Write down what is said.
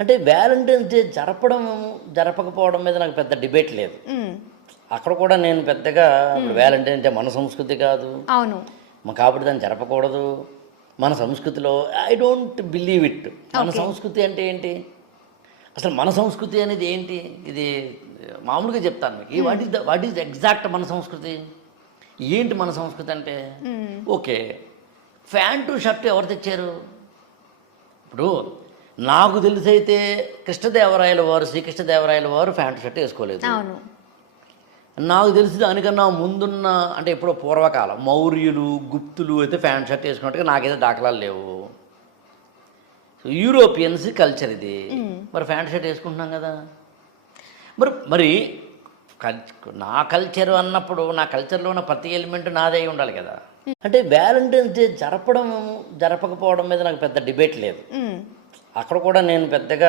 అంటే Valentine's day జరపడం, జరపకపోవడం మీద నాకు పెద్ద డిబేట్ లేదు. హ్మ్. అక్కడ కూడా నేను పెద్దగా ఇప్పుడు వ్యాలంటైన్స్ డే మన సంస్కృతి కాదు. అవును. కాబట్టి దాన్ని జరపకూడదు. మన సంస్కృతిలో ఐ డోంట్ బిలీవ్ ఇట్. మన ఓకే. సంస్కృతి అంటే ఏంటి? అసలు మన సంస్కృతి అనేది ఏంటి? ఇది మామూలుగా చెప్తాను మీకు. వాట్ ఈజ్ ఎగ్జాక్ట్ మన సంస్కృతి? ఏంటి మన సంస్కృతి అంటే? ఓకే, ప్యాంటు షర్ట్ ఎవరు తెచ్చారు? ఇప్పుడు నాకు తెలిసైతే కృష్ణదేవరాయల వారు, శ్రీకృష్ణదేవరాయల వారు ప్యాంటు షర్ట్ వేసుకోలేదు. అవును. నాకు తెలిసి దానికన్నా ముందున్న అంటే ఎప్పుడో పూర్వకాలం మౌర్యులు, గుప్తులు అయితే ప్యాంట్ షర్ట్ వేసుకున్నట్టుగా నాకైతే దాఖలాలు లేవు. సో యూరోపియన్స్ కల్చర్ ఇది. మరి ప్యాంట్ షర్ట్ వేసుకుంటున్నాం కదా. మరి మరి నా కల్చర్ అన్నప్పుడు నా కల్చర్లో ఉన్న ప్రతి ఎలిమెంట్ నాదే అయి ఉండాలి కదా. అంటే వ్యాలంటైన్స్ డే జరపడం, జరపకపోవడం మీద నాకు పెద్ద డిబేట్ లేదు. హ్మ్. అక్కడ కూడా నేను పెద్దగా